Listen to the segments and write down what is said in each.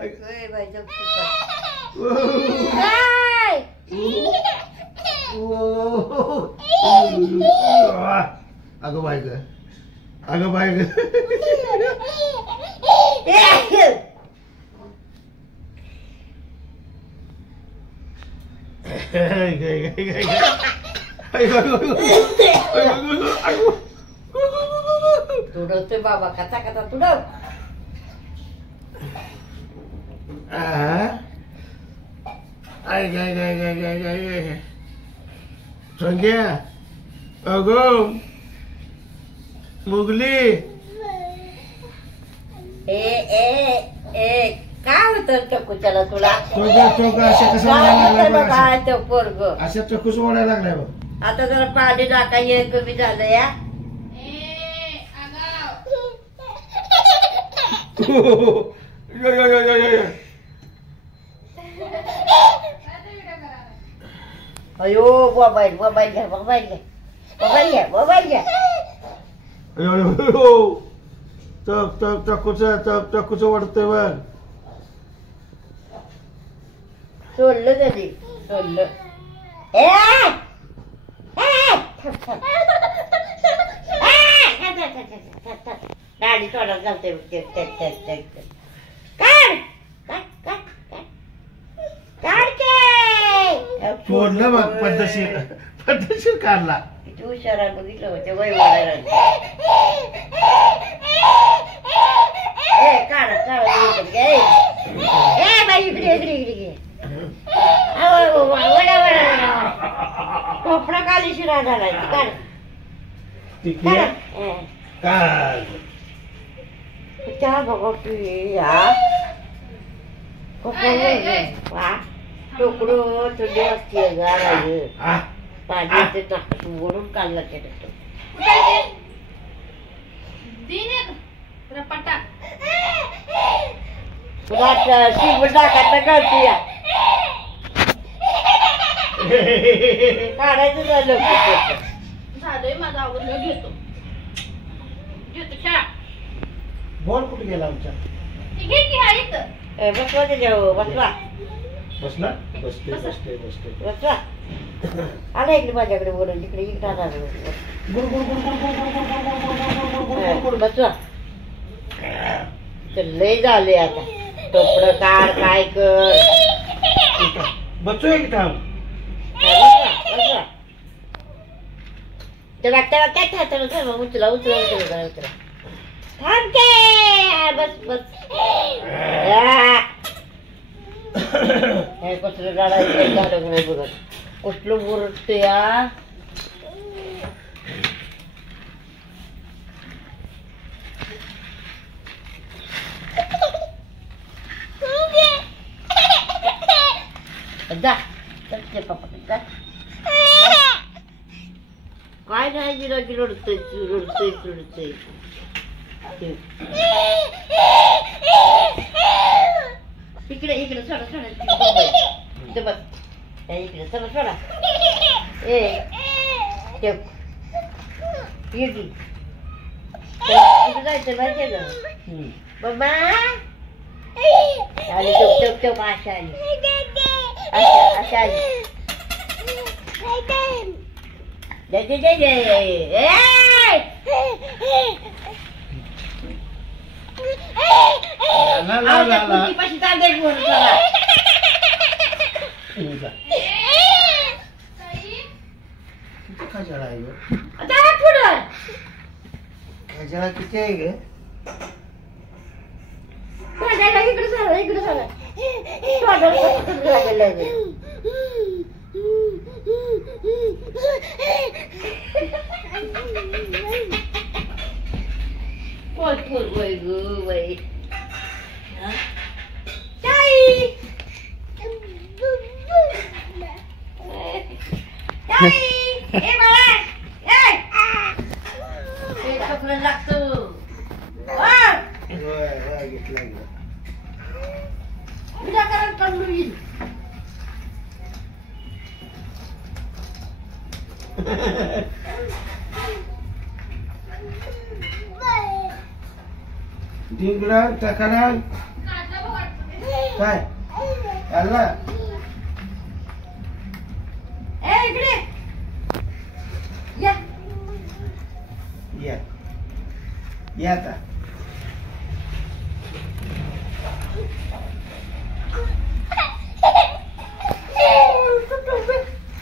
ए बाई जगती अगं बाय ग अगं बाय ग तुडवतोय बाबा कथा कथा तुडव संग्या अगो मुगली ए ए ए काय होतं चक्कूच्याला तुला अशा कसं ओढायला लागलाय काय तो पोरग अशा चक्कूच ओढायला लागलाय बघ आता जरा पाणी टाका ये कमी झालं या अयो मोबाईल मोबाईल घ्या मोबाईल घ्या मोबाईल घ्या मोबाईल घ्या चक्कूच वाढतंय बघ सोडलं कधी सोडलं गाडी तोडात घालते सोडलं बघ पद्धतशीर काढला किती हुशार बघितलं होते वय वाढायला काढ काढ ए बाई इकडे इकडे इकडे घे वडा वडा कोपडा काली शिरा घालायची काढ त्या बघा तू या कोपडा टोकडो तुझी असते गाळायचं पाणी ते टाकत वरून काढला ते तुला शिवट टाकायचं कळते या काढायचं झालं झालंय माझं आवडलं घेतो घेतो बॉल कुठे गेला आमच्या घे की हा इथं बसवा त्याच्यावर बसवा बसला बसते बसते बसते बसवा आला इकडे माझ्याकडे बोलून तिकडे इकडे आला बसवा तर लय झाले आता टोपडं काढ काय कर बसू एक थांब तेव्हा तेव्हा काय थांबतो उचला उचला उचला उचला थांबते बस बस हे कसलं गाडायचं झालं नाही बघत कसलं बोरटते या जा चल पप्पा काय नाही जिरा की रडतोय रडतोय रडतोय इकडे इकडे सोडा सोडा बस इकडे सोडा सोडा ठेव कुठे जायचं माहितीये का बाबा आली ठेव ठेव ठेव आशा आली आशा आली जय जय जय जय पाशी चालते खजाळा आहे खजाळा किती आहे ग इकडे झालं इकडे झालं वय ग वय लागतो विनाकारण काढून येईल डिंगडा टकरा काय आला ए इकडे या या या आता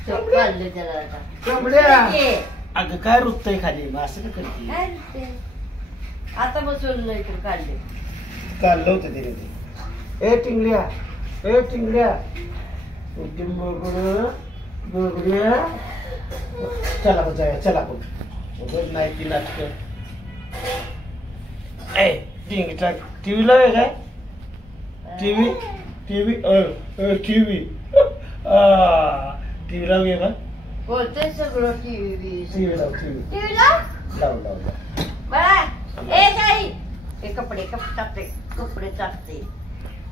काढलं त्याला आता कमड्या ये. अगं काय रुतय खाली मग असं का करते काय रे ते? आता बसवलं नाही तर काढले काढलं होतं तिने ते ए टिंगल्या बघड्या चला पण जाऊया चला पण नाही ती नाटक ए टिंगचा टीव्ही लावे काय टीव्ही टीव्ही लावूया मग होते सगळं टीव्ही टीव्ही लाव टीव्ही टीव्ही लाव लाव बरा ए जाई हे कपडे कपडे टाकते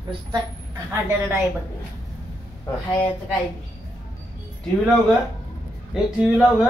नुसतं खाण्याला नाही बघ खायचं काय टीव्ही लाव ग एक टीव्ही लाव ग